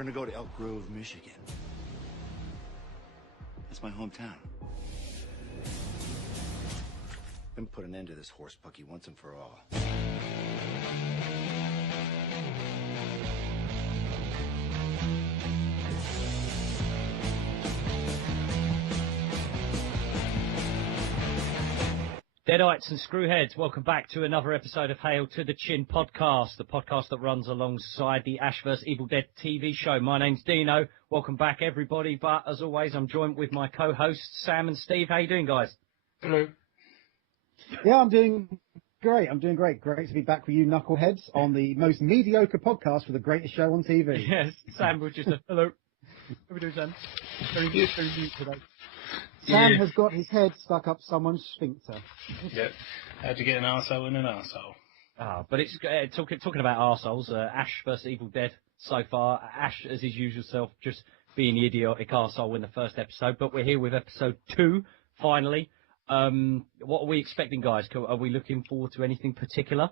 We're gonna go to Elk Grove, Michigan. That's my hometown. Gonna put an end to this horse bucky once and for all. Deadites and Screwheads, welcome back to another episode of Hail to the Chin podcast, the podcast that runs alongside the Ash vs. Evil Dead TV show. My name's Dino. Welcome back, everybody. But as always, I'm joined with my co-hosts, Sam and Steve. How you doing, guys? Hello. Yeah, I'm doing great. Great to be back with you knuckleheads on the most mediocre podcast for the greatest show on TV. Yes, Sam was just a hello. How are we doing, Sam? Very good today. Sam has got his head stuck up someone's sphincter. Yep. How to get an arsehole in an arsehole. Ah, but it's talking about arseholes. Ash vs. Evil Dead so far. Ash, as his usual self, just being the idiotic arsehole in the first episode. But we're here with episode 2, finally. What are we expecting, guys? Are we looking forward to anything particular?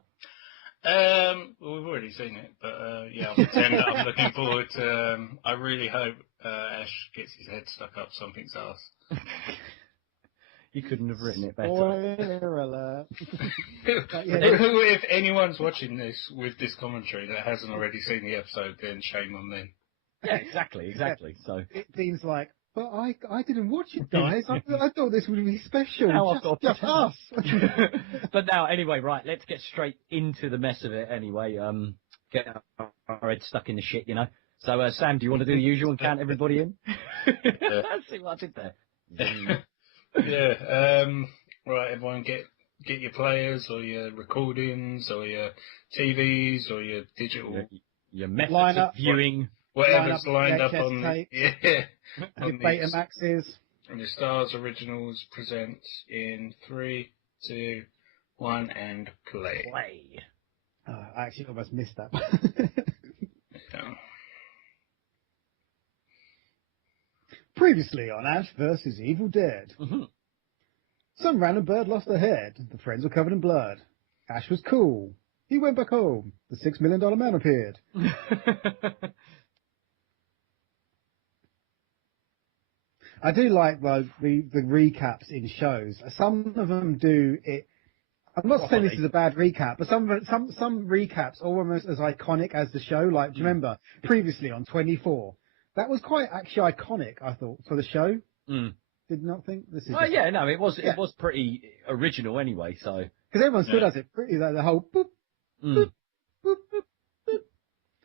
Well, we've already seen it, but yeah, I'll pretend that I'm looking forward to. I really hope Ash gets his head stuck up something's arse. You couldn't have written it better. Spoiler alert. If anyone's watching this with this commentary that hasn't already seen the episode, then shame on them. Yeah, exactly. So it seems like, but I didn't watch it, guys. I thought this would be special. Just us. But now, anyway, right, let's get straight into the mess of it anyway. Get our heads stuck in the shit, you know. So, Sam, do you want to do the usual and count everybody in? Let's see what I did there. Yeah. Right, everyone get your players or your recordings or your TVs or your digital... Your methods of viewing. Whatever's lined up on... On Betamaxes. And the Stars Originals presents in 3, 2, 1, and play. I actually almost missed that. Yeah. Previously on Ash vs. Evil Dead. Mm-hmm. Some random bird lost their head. The friends were covered in blood. Ash was cool. He went back home. The $6 million man appeared. I do like the recaps in shows. Some of them do it. I'm not saying this is a bad recap, but some recaps are almost as iconic as the show. Like, do you remember previously on 24? That was quite actually iconic, I thought, for the show. Mm. Did not think this is. Oh yeah, no, it was pretty original anyway. So because everyone still does it, pretty like the whole boop, boop, boop, boop, boop.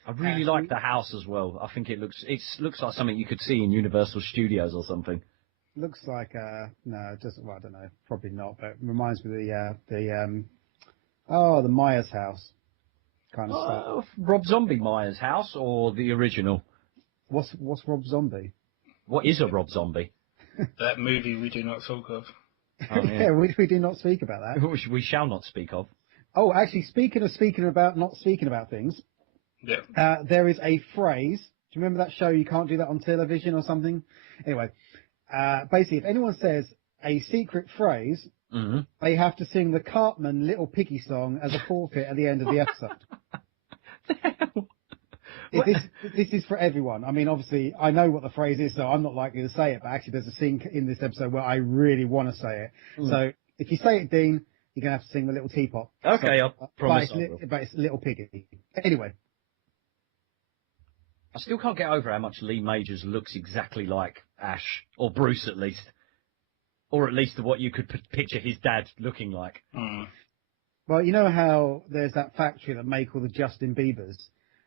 I really like the house as well. I think it looks like something you could see in Universal Studios or something. Looks like no, it doesn't. Well, I don't know, probably not. But it reminds me of the Myers house kind of stuff. Rob Zombie Myers house or the original? What's Rob Zombie? What is a Rob Zombie? That movie we do not talk of. Oh, yeah. we do not speak about that. We shall not speak of. Oh, actually, speaking about not speaking about things. Yeah. There is a phrase. Do you remember that show? You can't do that on television or something. Anyway, basically, if anyone says a secret phrase, they have to sing the Cartman Little Piggy song as a forfeit at the end of the episode. This is for everyone. I mean, obviously, I know what the phrase is, so I'm not likely to say it, but actually there's a scene in this episode where I really want to say it. So if you say it, Dean, you're going to have to sing the Little Teapot. Okay, I promise but it's Little Piggy. Anyway. I still can't get over how much Lee Majors looks exactly like Ash, or Bruce at least. Or at least what you could picture his dad looking like. Mm. Well, you know how there's that factory that make all the Justin Biebers?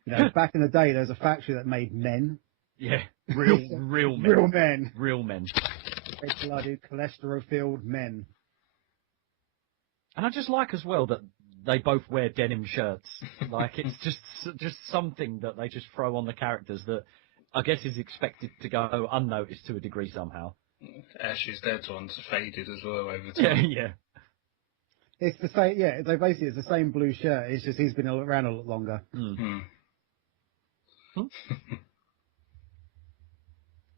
You know, back in the day, there was a factory that made men. Yeah, real men. Real men. Real men. Red-blooded, cholesterol-filled men. And I just like as well that they both wear denim shirts. Like, it's just something that they just throw on the characters that I guess is expected to go unnoticed to a degree somehow. Ash's dad's one's faded as well over time. Yeah. It's the same, yeah, they basically, it's the same blue shirt, it's just he's been around a lot longer. Mm.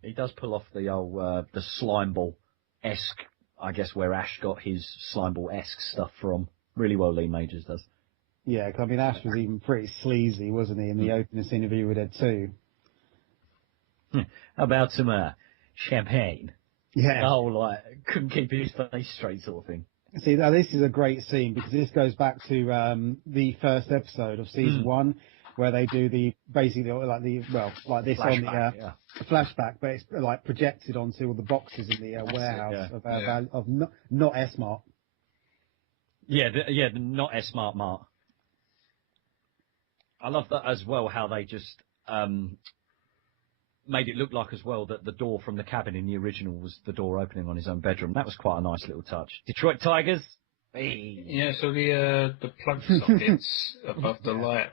He does pull off the old, the Slimeball-esque, I guess, where Ash got his Slimeball-esque stuff from. Really well, Lee Majors does. Yeah, 'cause I mean, Ash was even pretty sleazy, wasn't he, in the opening scene of Evil Dead 2? How about some champagne? Yeah. Oh, like, couldn't keep his face straight sort of thing. See, now this is a great scene because this goes back to the first episode of season 1, where they do basically like this Flashback, on the flashback, but it's like projected onto all the boxes in the warehouse of not S-Mart. Yeah, the not S-Mart Mart. I love that as well, how they just made it look like as well that the door from the cabin in the original was the door opening on his own bedroom. That was quite a nice little touch. Detroit Tigers. Hey. Yeah, so the plug sockets above the light.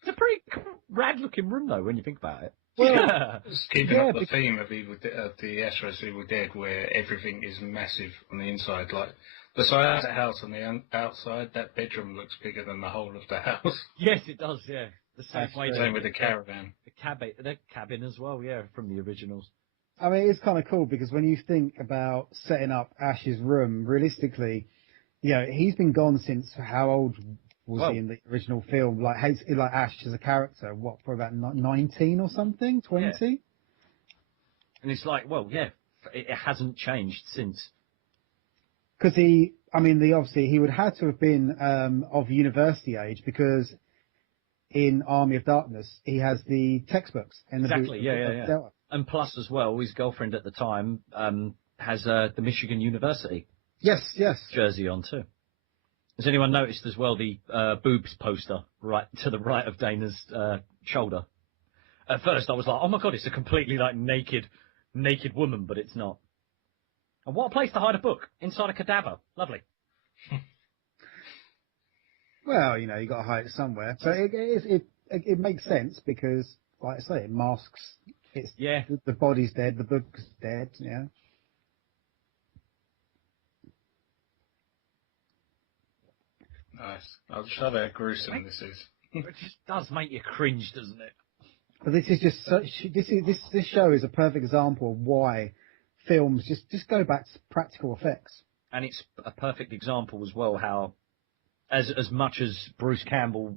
It's a pretty rad-looking room, though, when you think about it. Well, It's keeping up the theme of the Astros Evil Dead, where everything is massive on the inside. Like, besides the house on the outside, that bedroom looks bigger than the whole of the house. Yes, it does, yeah. The Same with the caravan. The cabin as well, yeah, from the originals. I mean, it's kind of cool because when you think about setting up Ash's room, realistically, he's been gone since how old was he in the original film? Like Ash as a character, what, for about 19 or something? 20? Yeah. And it's like, well, yeah, it hasn't changed since. Because obviously he would have to have been of university age because in Army of Darkness he has the textbooks in the Exactly, yeah. Delta. And plus as well, his girlfriend at the time has the Michigan University Yes. jersey on too. Has anyone noticed as well the boobs poster right to the right of Dana's shoulder? At first I was like, oh my god, it's a completely like naked woman, but it's not. And what a place to hide a book inside a cadaver. Lovely. Well, you got to hide it somewhere. So it makes sense because, like I say, it masks. It's the body's dead, the book's dead. Yeah. Nice. I'll just show how gruesome this is. It just does make you cringe, doesn't it? But this is just this show is a perfect example of why films just go back to practical effects. And it's a perfect example as well how, as much as Bruce Campbell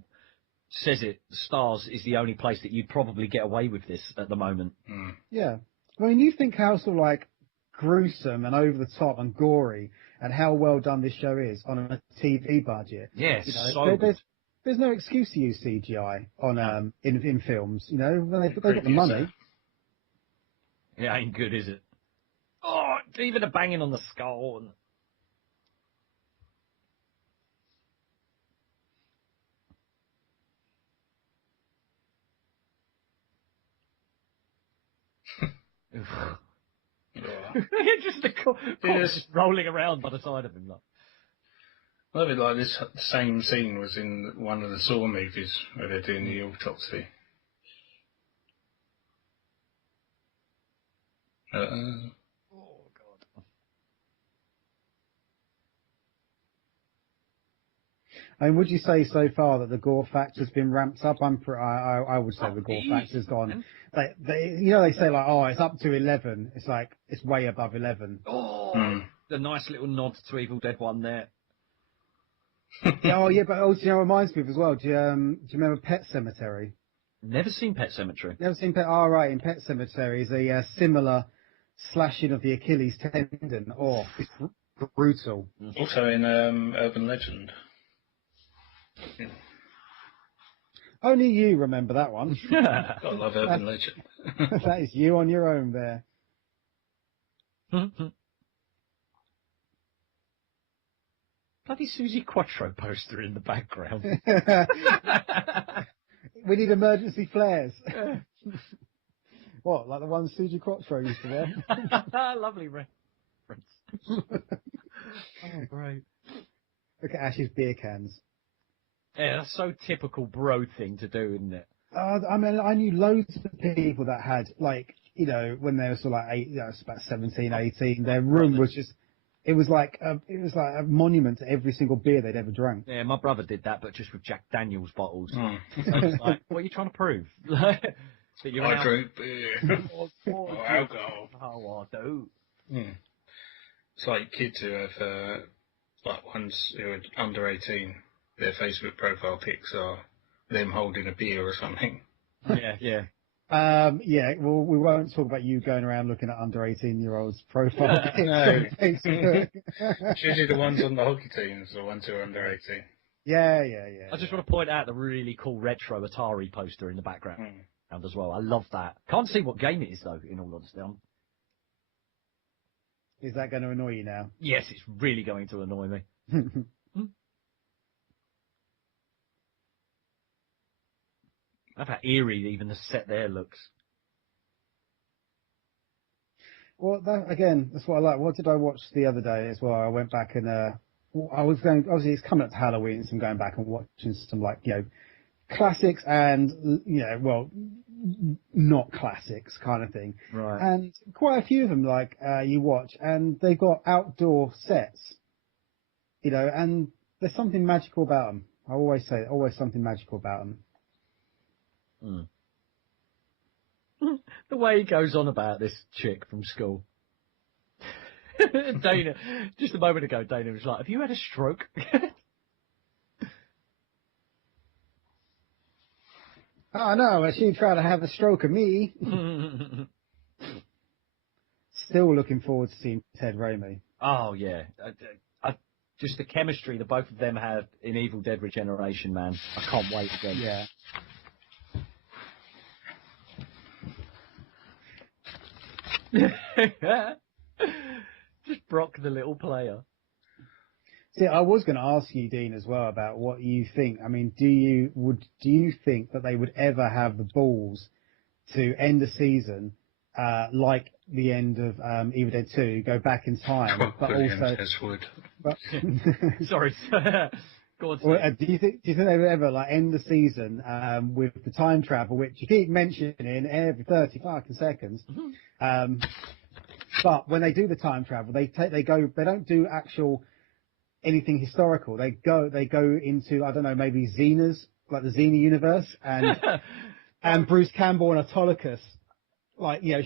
says it, Stars is the only place that you'd probably get away with this at the moment. Mm. Yeah. I mean, you think how sort of like gruesome and over the top and gory and how well done this show is on a TV budget. Yes, there's no excuse to use CGI on in films. When they've got the money. It ain't good, is it? Oh, even the banging on the skull and. Just the corpse just rolling around by the side of him. Like. A little bit like this same scene was in one of the Saw movies where they're doing the autopsy. Oh, God. I mean, would you say so far that the gore factor's been ramped up? I would say the gore factor's gone. They say like, oh, it's up to 11. It's like, it's way above 11. Oh, the nice little nod to Evil Dead 1 there. Oh, yeah, but also, it reminds me of as well. Do you remember Pet Sematary? Never seen Pet Sematary. Never seen Pet. Oh, right. In Pet Sematary is a similar slashing of the Achilles tendon. Oh, it's brutal. Also in Urban Legend. Yeah. Only you remember that one. Gotta love Urban Legend. That is you on your own there. Bloody Susie Quattro poster in the background. We need emergency flares. What, like the ones Susie Quattro used to wear? Lovely reference. Oh, great. Look at Ash's beer cans. Yeah, that's so typical bro thing to do, isn't it? I mean, I knew loads of people that had, like, when they were sort of like about 17, 18, their room was just, it was like a monument to every single beer they'd ever drank. Yeah, my brother did that, but just with Jack Daniels bottles. Mm. So it's like, what are you trying to prove? That you're I drink beer. or alcohol. Oh, I do. Mm. It's like kids who have, like ones who are under 18, their Facebook profile pics are them holding a beer or something. Yeah. Yeah, well, we won't talk about you going around looking at under 18-year-olds' profile pics No. on Facebook. It's usually the ones on the hockey teams, the ones who are under 18. Yeah. I just want to point out the really cool retro Atari poster in the background as well. I love that. Can't see what game it is though, in all honesty. Is that going to annoy you now? Yes, it's really going to annoy me. I love how eerie even the set there looks. Well, that's what I like. What did I watch the other day as well? I went back and I was going. Obviously, it's coming up to Halloween, so I'm going back and watching some classics and not classics kind of thing. Right. And quite a few of them you watch, and they've got outdoor sets. And there's something magical about them. I always say, always something magical about them. The way he goes on about this chick from school. Dana, just a moment ago, Dana was like, have you had a stroke? Oh no, she tried to have a stroke of me. Still looking forward to seeing Ted Raimi. Oh yeah. Just the chemistry that both of them have in Evil Dead Regeneration, man. I can't wait again. Yeah. Just Brock the little player. See, I was going to ask you, Dean, as well about what you think. I mean, do you think that they would ever have the balls to end the season like the end of Evil Dead 2, go back in time, but also? But, sorry. Go on, well, do you think they would ever end the season with the time travel, which you keep mentioning every 30 fucking seconds? But when they do the time travel, they don't do actual anything historical. They go into, I don't know, maybe Xena's, like the Xena universe, and Bruce Campbell and Autolycus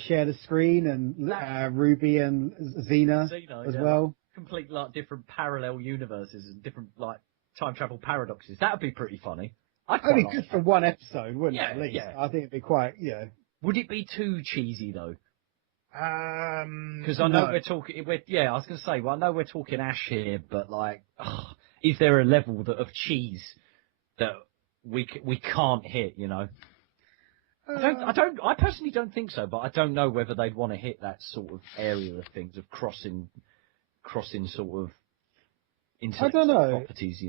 share the screen, and Ruby and Xena as well. Complete different parallel universes and different time travel paradoxes. That would be pretty funny. That'd be good for one episode, wouldn't it? At least I think it'd be quite. Would it be too cheesy though? Because I know we're talking. I was going to say. Well, I know we're talking Ash here, but is there a level of cheese that we can't hit? I personally don't think so, but I don't know whether they'd want to hit that sort of area of things of crossing sort of intellectual properties.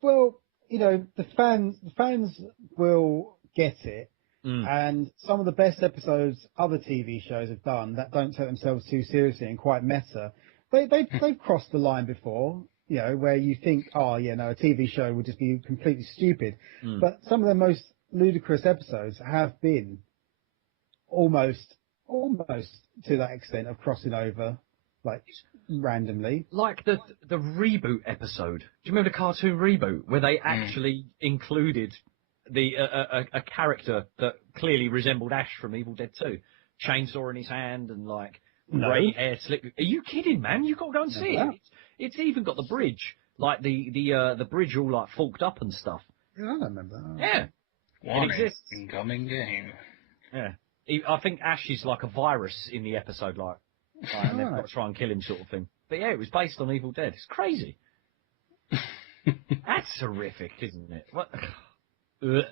Well, the fans will get it. And some of the best episodes other TV shows have done that don't take themselves too seriously and quite meta, they've crossed the line before, where you think, a TV show would just be completely stupid. But some of the most ludicrous episodes have been almost to that extent of crossing over, randomly. Like the reboot episode. Do you remember the cartoon Reboot, where they actually included a character that clearly resembled Ash from Evil Dead 2, chainsaw in his hand and grey hair slick. Are you kidding, man? You got to go and see it. It's even got the bridge, the bridge all forked up and stuff. Yeah, I don't remember that. Yeah, it exists. Incoming game. Yeah, I think Ash is like a virus in the episode, and they've got to try and kill him, sort of thing. But yeah, it was based on Evil Dead. It's crazy. That's horrific, isn't it? What? You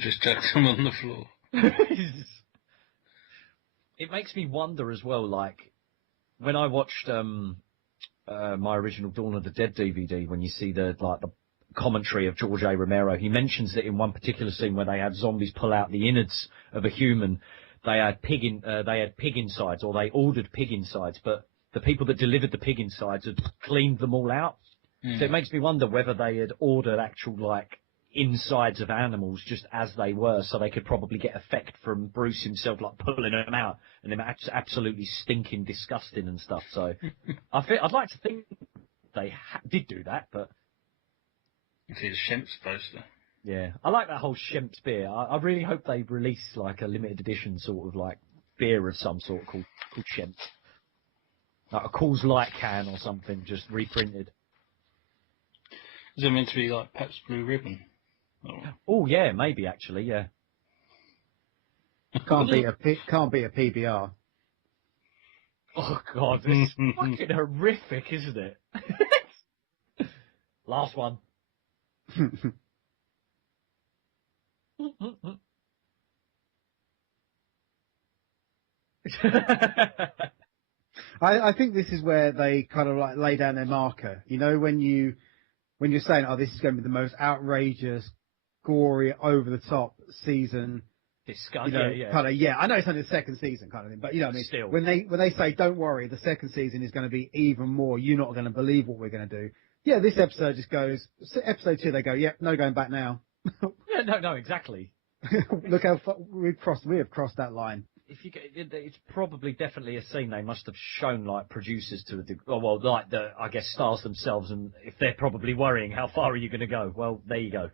just chucked him on the floor. It makes me wonder as well, when I watched my original Dawn of the Dead DVD, when you see the commentary of George A. Romero, he mentions that in one particular scene where they had zombies pull out the innards of a human, they had pig insides, or they ordered pig insides, but the people that delivered the pig insides had cleaned them all out. So it makes me wonder whether they had ordered actual insides of animals just as they were, so they could probably get effect from Bruce himself, pulling them out and them absolutely stinking, disgusting and stuff. So I'd like to think they did do that, but it's his Shemp's poster. Yeah, I like that whole Shemp's beer. I really hope they release a limited edition sort of beer of some sort called Shemp's, a Coors Light can or something, just reprinted. Is it meant to be like Pabst Blue Ribbon? Oh yeah, maybe actually, yeah. Can't be a PBR. Oh god, it's fucking horrific, isn't it? Last one. I think this is where they kind of like lay down their marker. You know, when you're saying, oh, this is going to be the most outrageous, gory, over the top season. You know, kind of, I know it's only the second season kind of thing, but you know what I mean? Still. When they say, don't worry, the second season is going to be even more, you're not going to believe what we're going to do. Yeah, this episode just goes, episode 2, they go, yep, no going back now. Yeah, no, exactly. Look how far we have crossed that line. If you get, it's probably definitely a scene they must have shown like producers to a degree, well, like the, I guess, stars themselves, and if they're probably worrying, how far are you going to go? Well, there you go.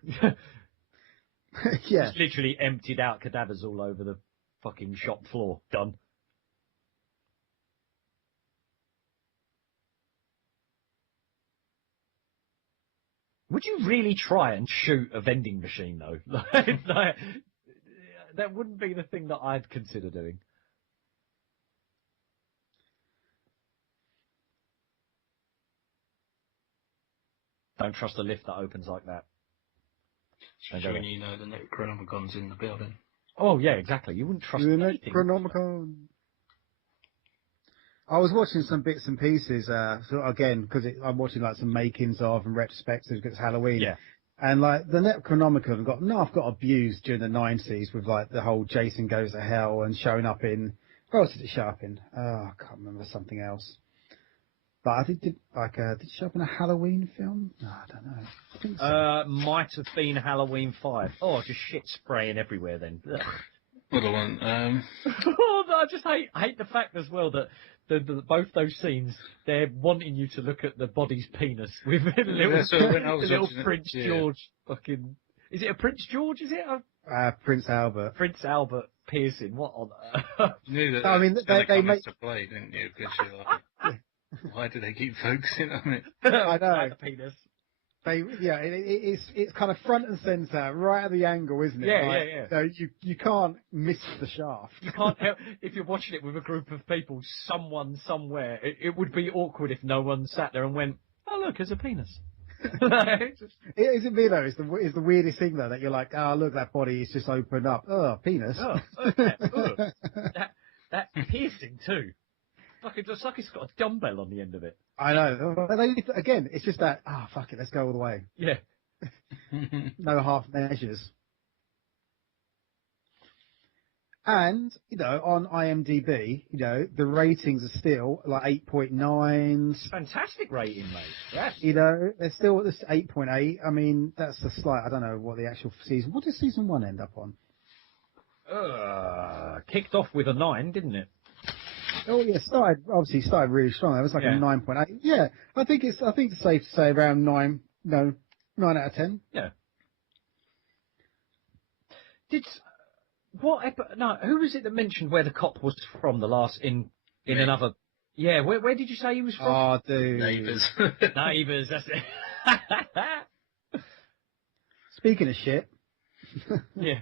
Yeah. Just literally emptied out cadavers all over the fucking shop floor. Done. Would you really try and shoot a vending machine, though? Like, that wouldn't be the thing that I'd consider doing. Don't trust a lift that opens like that. Especially when you know the Necronomicon's in the building. Oh, yeah, exactly. You wouldn't trust anything. Necronomicon. I was watching some bits and pieces, so again, because I'm watching like some makings of and retrospectives because it's Halloween. Yeah. And like the Necronomicon got abused during the 90s with like the whole Jason Goes to Hell and showing up in, what else did it show up in? Oh, I can't remember, something else. But I think did it show up in a Halloween film? No, I don't know. I think so. Might have been Halloween 5. Oh, just shit spraying everywhere then. What I want, Oh, no, I just hate the fact as well that both those scenes, they're wanting you to look at the body's penis with a little Prince George fucking... Is it a Prince George, is it? Prince Albert. Prince Albert piercing, what on earth? You knew that I mean, they make... to play, didn't you? Because you're like, why do they keep focusing on it? I know. The penis. It's kind of front and centre, right at the angle, isn't it? Yeah. So you can't miss the shaft. You can't help, if you're watching it with a group of people, someone somewhere, it would be awkward if no one sat there and went, oh look, there's a penis. Isn't me though? It's the weirdest thing though that you're like, oh look, that body is just opened up. Oh, penis. Oh, that piercing too. It's like it's got a dumbbell on the end of it. I know. Again, it's just that, fuck it, let's go all the way. Yeah. No half measures. And, on IMDb, the ratings are still like 8.9. Fantastic rating, mate. Yes. They're still at this 8.8. I mean, that's a slight, I don't know what the actual season, what did season 1 end up on? Kicked off with a 9, didn't it? Oh yeah, started really strong. It was like a 9.8. Yeah, I think it's safe to say around 9 out of 10. Yeah. Who was it that mentioned where the cop was from the last in another? Yeah, where did you say he was from? Oh, dude. Neighbours. Neighbours, that's it. Speaking of shit. Yeah.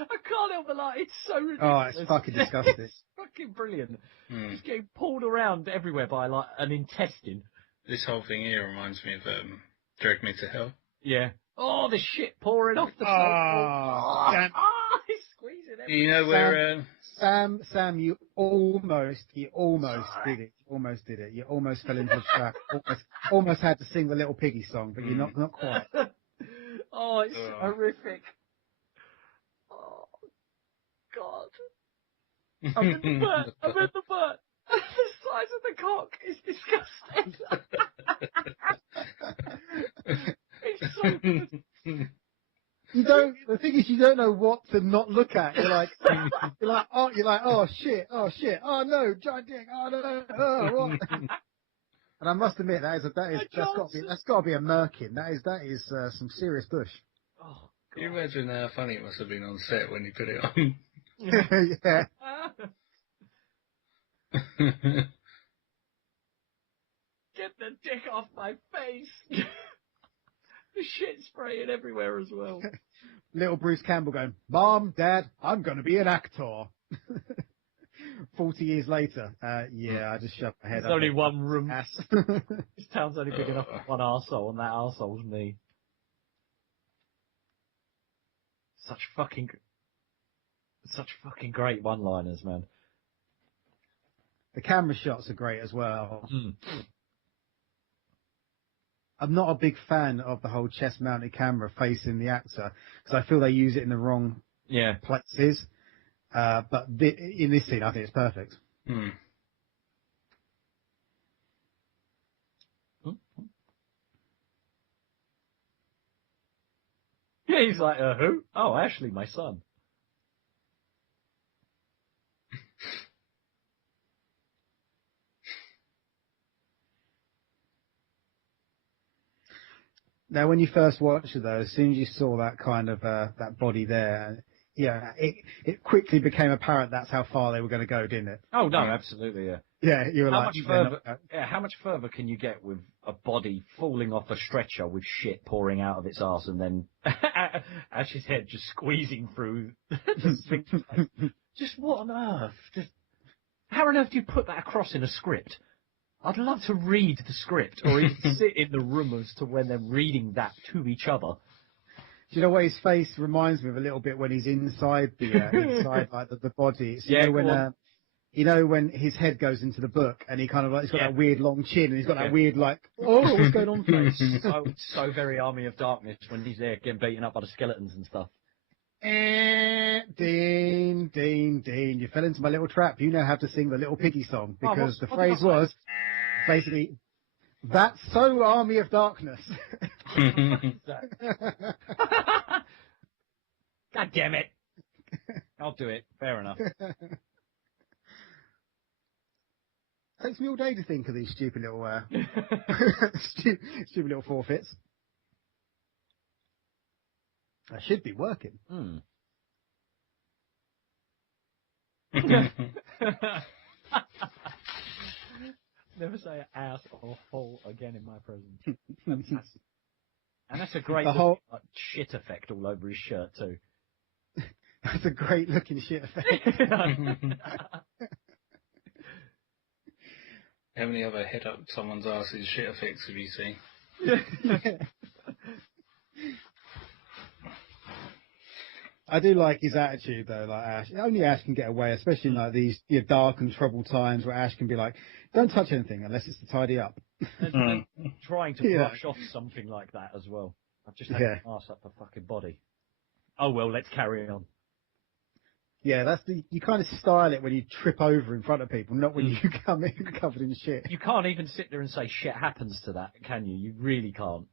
I can't help but it's so ridiculous. Oh, it's fucking disgusting. It's fucking brilliant. Just getting pulled around everywhere by like an intestine. This whole thing here reminds me of Drag Me to Hell. Yeah. Oh, the shit pouring off the top. He's squeezing everything. You know where... Sam, you almost did it. You almost fell into the trap. Almost had to sing the Little Piggy song, but you're not quite. Oh, it's horrific. Oh, God. I'm in the butt. The size of the cock is disgusting. It's so good. The thing is, you don't know what to not look at. You're like, oh shit, oh no, giant dick, oh no, oh what? And I must admit, that's got to be a merkin. That is some serious bush. Oh, can you imagine how funny it must have been on set when you put it on? Yeah. Get the dick off my face. The shit spraying everywhere as well. Little Bruce Campbell going, Mom, Dad, I'm going to be an actor. 40 years later, yeah, I just shoved my head There's up. only one room. Ass. This town's only big enough for one arsehole, and that arsehole's me. Such fucking great one-liners, man. The camera shots are great as well. Mm. I'm not a big fan of the whole chest-mounted camera facing the actor because I feel they use it in the wrong places. But in this scene, I think it's perfect. Hmm. Yeah, he's like, who? Oh, Ashley, my son. Now, when you first watched it, though, as soon as you saw that kind of that body there, yeah, it quickly became apparent that's how far they were going to go, didn't it? Oh no, absolutely, yeah. Yeah, you were How like, much further? Yeah, how much further can you get with a body falling off a stretcher with shit pouring out of its arse, and then Ash's head just squeezing through the sphincter? Just what on earth? Just how on earth do you put that across in a script? I'd love to read the script, or even sit in the room as to when they're reading that to each other. Do you know what his face reminds me of a little bit when he's inside the inside like the body? It's, you know when his head goes into the book and he kind of like he's got that weird long chin and he's got that weird like what's going on face. So very Army of Darkness when he's there getting beaten up by the skeletons and stuff. Dean, you fell into my little trap. You know how to sing the Little Piggy song because the phrase was basically, that's so Army of Darkness. God damn it. I'll do it. Fair enough. Takes me all day to think of these stupid little stupid little forfeits. I should be working. Mm. Never say ass or hole again in my presence. And that's a great shit effect all over his shirt too. That's a great looking shit effect. How many other head up someone's arse's shit effects have you seen? I do like his attitude though, like Ash. Only Ash can get away, especially in like these dark and troubled times where Ash can be like, don't touch anything unless it's to tidy up. And trying to brush off something like that as well. I've just had to arse up a fucking body. Oh well, let's carry on. Yeah, that's you kind of style it when you trip over in front of people, not when you come in covered in shit. You can't even sit there and say shit happens to that, can you? You really can't.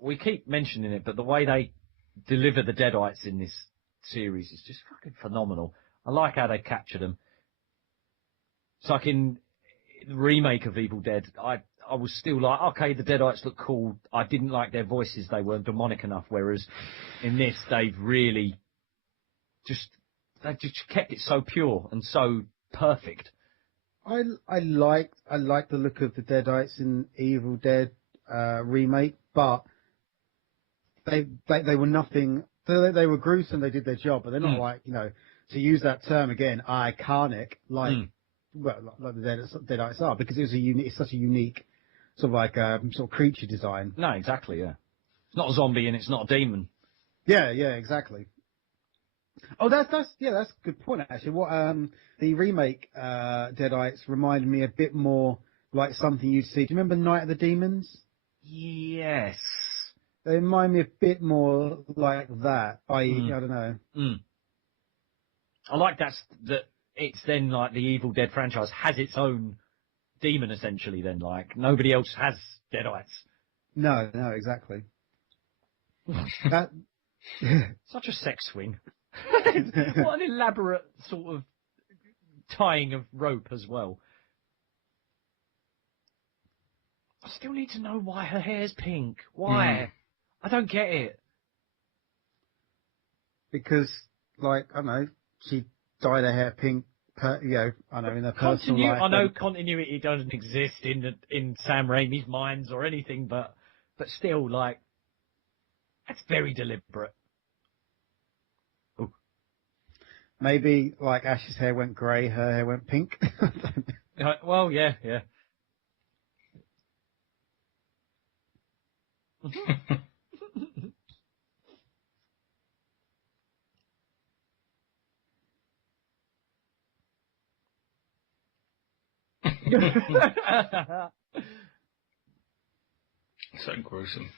We keep mentioning it, but the way they deliver the Deadites in this series is just fucking phenomenal. I like how they capture them. It's like in the remake of Evil Dead, I was still like, okay, the Deadites look cool. I didn't like their voices. They weren't demonic enough. Whereas in this, they've really just kept it so pure and so perfect. I like the look of the Deadites in Evil Dead remake, but they were nothing. They were gruesome. They did their job, but they're not like, to use that term again, iconic like like the Deadites are, because it's such a unique sort of like sort of creature design. No, exactly. Yeah, it's not a zombie and it's not a demon. Yeah, exactly. Oh, that's a good point actually. What the remake Deadites reminded me a bit more like something you'd see. Do you remember Night of the Demons? Yes. They remind me a bit more like that. I don't know. I like that it's then like the Evil Dead franchise has its own demon essentially. Then like nobody else has Deadites. No, exactly. That such a sex swing. What an elaborate sort of tying of rope as well. I still need to know why her hair's pink. Why? I don't get it. because, like, I don't know, she dyed her hair pink, I know, in her personal life. I know continuity doesn't exist in Sam Raimi's minds or anything, but still, like, that's very deliberate. Ooh. Maybe, like, Ash's hair went grey, her hair went pink. Well, yeah. So gruesome.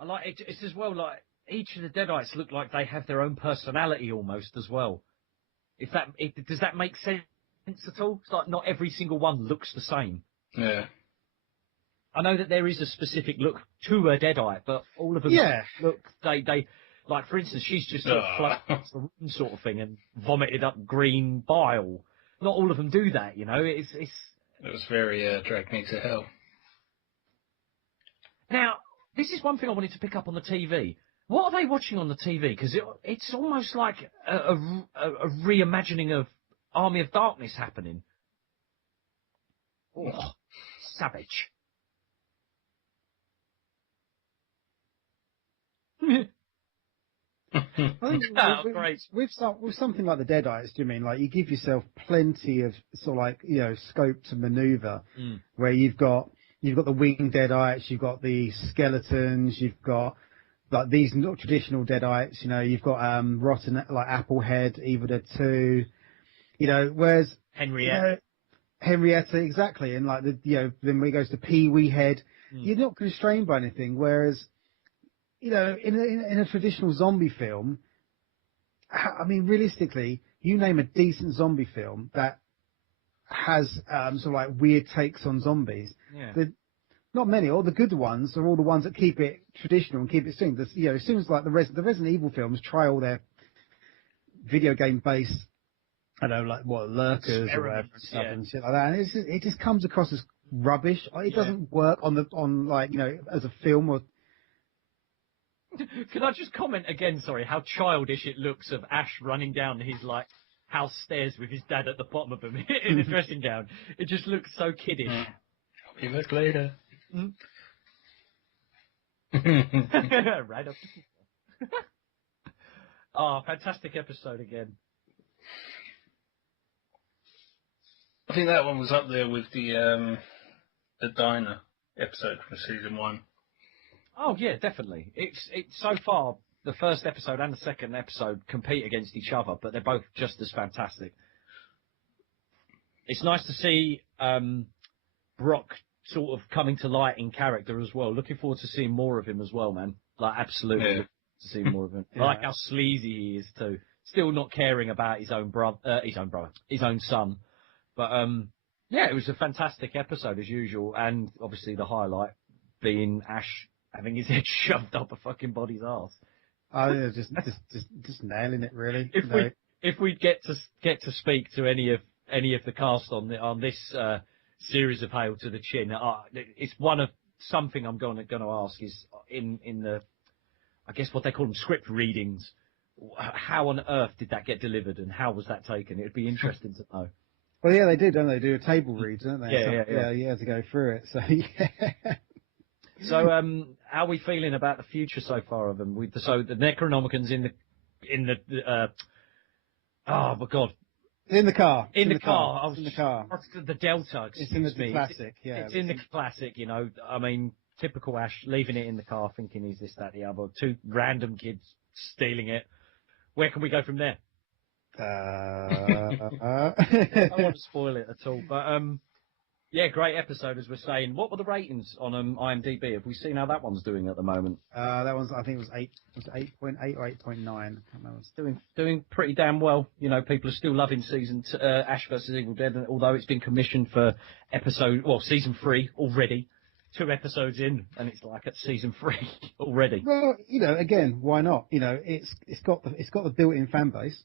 I like it. It's as well like each of the Deadites look like they have their own personality almost as well. Does that make sense at all? It's like not every single one looks the same. Yeah. I know that there is a specific look to a Deadite, but all of them look they like, for instance, she's just sort of floated across the room sort of thing and vomited up green bile. Not all of them do that, you know. It was very Drag Me to Hell. Now, this is one thing I wanted to pick up on the TV. What are they watching on the TV? Because it's almost like a reimagining of Army of Darkness happening. Oh, savage. I think great. With something like the Deadites, do you mean like you give yourself plenty of sort of like, you know, scope to manoeuvre, where you've got the winged Deadites, you've got the skeletons, you've got like these not traditional Deadites, you know, you've got rotten like Applehead, Evil Dead 2, you know, whereas Henrietta, exactly, and like then when it goes to Pee Wee Head, you're not constrained by anything, whereas, you know, in a traditional zombie film, I mean, realistically, you name a decent zombie film that has sort of like weird takes on zombies. Yeah. Not many. All the good ones are all the ones that keep it traditional and keep it synced. You know, as soon as like the Resident Evil films try all their video game based, I don't know, like what lurkers or whatever stuff and shit like that, and it just comes across as rubbish. It doesn't work on like, you know, as a film or. Can I just comment again, sorry, how childish it looks of Ash running down his, like, house stairs with his dad at the bottom of him in a dressing gown. It just looks so kiddish. Help me look later. Right up. Oh, fantastic episode again. I think that one was up there with the diner episode from season 1. Oh yeah, definitely. It's so far the first episode and the second episode compete against each other, but they're both just as fantastic. It's nice to see Brock sort of coming to light in character as well. Looking forward to seeing more of him as well, man. Like absolutely looking forward to seeing more of him. I like how sleazy he is too. Still not caring about his own son. But yeah, it was a fantastic episode as usual, and obviously the highlight being Ash having his head shoved up a fucking body's arse. Oh yeah, just nailing it really. If we get to speak to any of the cast on this series of Hail to the Chin, it's one of something I'm going to ask is in the, I guess what they call them, script readings. How on earth did that get delivered, and how was that taken? It'd be interesting to know. Well, yeah, they do, don't they? Do a table read, don't they? Yeah. You have to go through it. So yeah. So, how are we feeling about the future so far of them? So the Necronomicons in the oh my god. In the car. In the car. It's in the car. The Delta, It's in the classic, yeah. It's in the classic, you know. I mean, typical Ash, leaving it in the car, thinking he's this, that, the other. 2 random kids stealing it. Where can we go from there? I don't want to spoil it at all, but yeah, great episode as we're saying. What were the ratings on IMDb? Have we seen how that one's doing at the moment? That one's, I think it was 8.8 or 8.9. Doing pretty damn well. You know, people are still loving Ash vs Evil Dead, although it's been commissioned for season 3 already. 2 episodes in, and it's like at season 3 already. Well, you know, again, why not? You know, it's got the built-in fan base.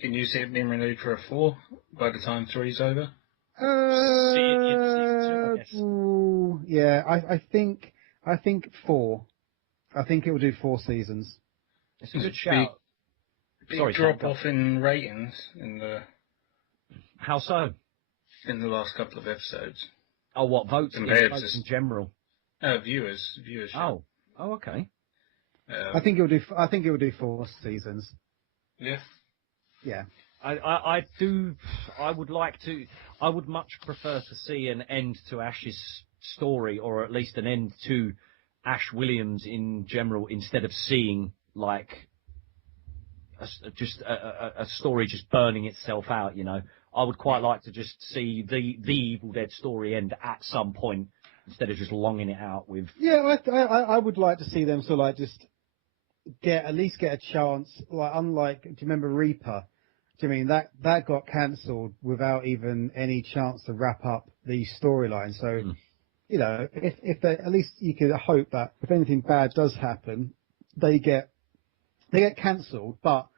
Can you see it being renewed for a 4 by the time 3's over? See it in season 2, I guess. Yeah, I think 4. I think it will do 4 seasons. It's a good shout. Big drop off in ratings in the How so? in the last couple of episodes. Oh, what votes? Votes in general. Viewers. Oh, okay. I think it will do 4 seasons. Yeah. Yeah. I would much prefer to see an end to Ash's story, or at least an end to Ash Williams in general, instead of seeing like a story just burning itself out. You know, I would quite like to just see the Evil Dead story end at some point, instead of just longing it out with. Yeah, I would like to see them sort of like just at least get a chance. Like, unlike, do you remember Reaper? Do you mean that got cancelled without even any chance to wrap up the storyline? So, you know, if they, at least you could hope that if anything bad does happen, they get cancelled, but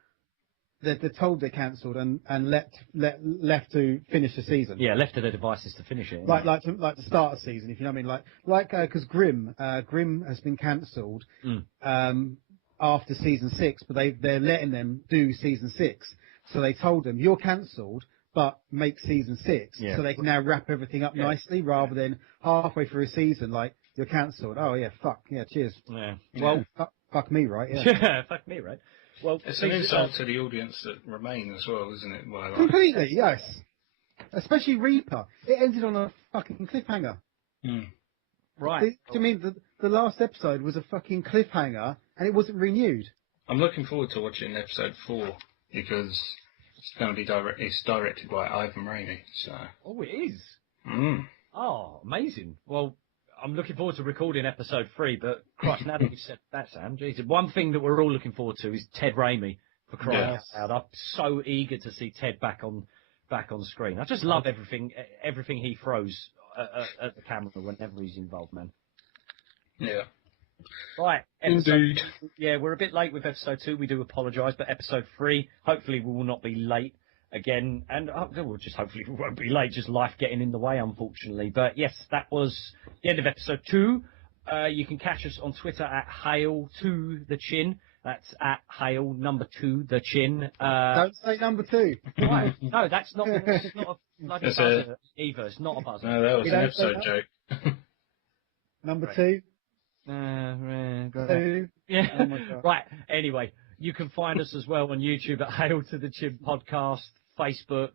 they're told they're cancelled and left to finish the season. Yeah, left to their devices to finish it. Like to start a season, if you know what I mean. Like because Grimm has been cancelled after season 6, but they're letting them do season 6. So they told them, you're cancelled, but make season 6. Yeah. So they can now wrap everything up nicely, rather than halfway through a season, like, you're cancelled. Oh, yeah, fuck. Yeah, cheers. Yeah. Well, fuck me, right? Yeah. Yeah, fuck me, right? Well, it's an insult to the audience that remain as well, isn't it? Well, completely, yes. Especially Reaper. It ended on a fucking cliffhanger. Right. Do you mean the last episode was a fucking cliffhanger and it wasn't renewed? I'm looking forward to watching episode 4 because it's going to be it's directed by Ivan Raimi. So. Oh, it is. Oh, amazing. Well, I'm looking forward to recording episode 3, but Christ, now that you've said that, Sam, Jesus, one thing that we're all looking forward to is Ted Raimi, for crying out loud. I'm so eager to see Ted back on screen. I just love everything he throws at the camera whenever he's involved, man. Yeah. Right. Indeed. Yeah, we're a bit late with episode 2. We do apologise, but episode 3, hopefully we will not be late again. And we'll just hopefully we won't be late, just life getting in the way, unfortunately. But yes, that was the end of episode 2. You can catch us on Twitter at Hail2TheChin. That's at Hail #2 the Chin. Don't say number 2. Right. No, that's not a bloody buzzer either. It's not a buzzer. No, that was an episode joke. Number 2. Yeah. Oh my God. Right. Anyway, you can find us as well on YouTube at Hail to the Chin Podcast, Facebook,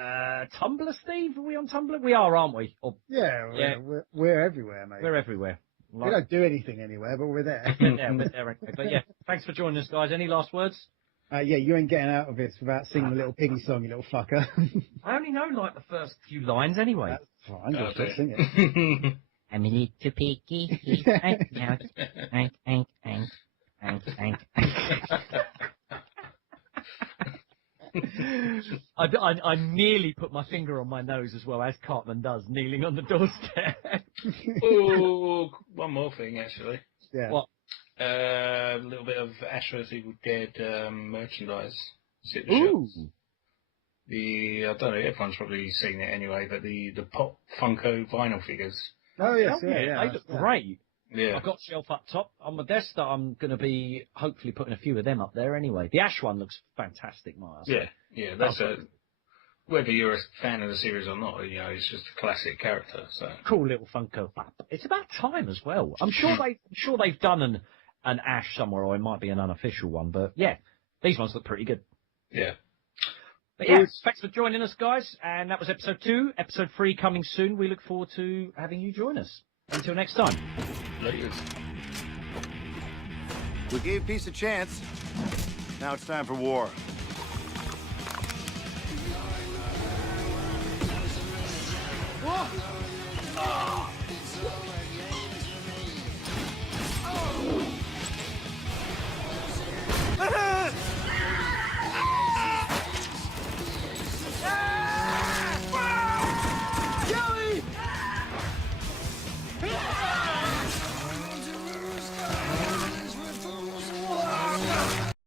Tumblr. Steve, are we on Tumblr? We are, aren't we? Yeah, we're everywhere, mate. We're everywhere. We don't do anything anywhere, but we're there. Yeah, we're there anyway. But yeah, thanks for joining us, guys. Any last words? Yeah, you ain't getting out of this without singing a little piggy song, you little fucker. I only know like the first few lines anyway. That's fine. Just sing it. I'm a little piggy. I nearly put my finger on my nose as well, as Cartman does, kneeling on the doorstep. Oh, one more thing actually. Yeah. What? A little bit of Ash vs Evil Dead merchandise. Ooh. I don't know, everyone's probably seen it anyway, but the Pop Funko vinyl figures. Oh, yes, Oh, yeah, they look great. Yeah. I've got shelf up top on my desk that I'm going to be hopefully putting a few of them up there anyway. The Ash one looks fantastic, Miles. Yeah, that's whether you're a fan of the series or not, you know, it's just a classic character. So Cool little Funko Pop. It's about time as well. I'm sure they've done an Ash somewhere, or it might be an unofficial one, but yeah, these ones look pretty good. yeah. But yeah, thanks for joining us, guys. And that was episode 2. Episode 3 coming soon. We look forward to having you join us. Until next time. Laters. We gave peace a chance. Now it's time for war. What?